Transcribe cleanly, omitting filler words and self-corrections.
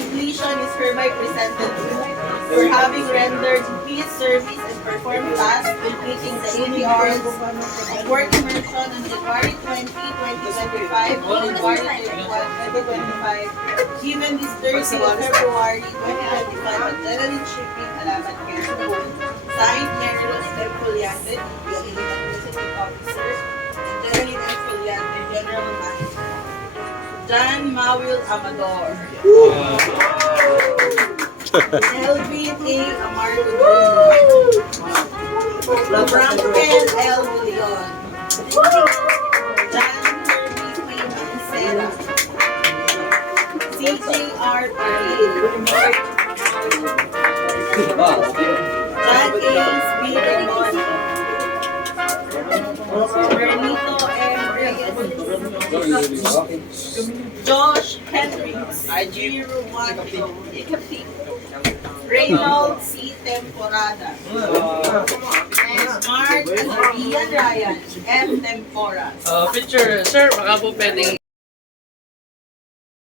completion is hereby presented to for having rendered his service and performed tasks completing the 80 hours of work immersion on January 20, 2025 to January 31, 2025, given this Thursday of February 2025 at General Shipping, Alabat, Quezon. Signed, Marilyn M. Fuliante, University Officer, and General M. Fuliante, General Manager. John Mawil Amador. Elvin A. Amargo Jr. Frankel L. Leon. John Kirby P. Mancera. CJR Parade. John A's B. Raymond. Bernito M. Reyes. Josh Hendricks. G. Ruanto. Reynold C. Temporada. And Mark Ian Ryan M. Tempora. Picture, sir, baka po pwedeng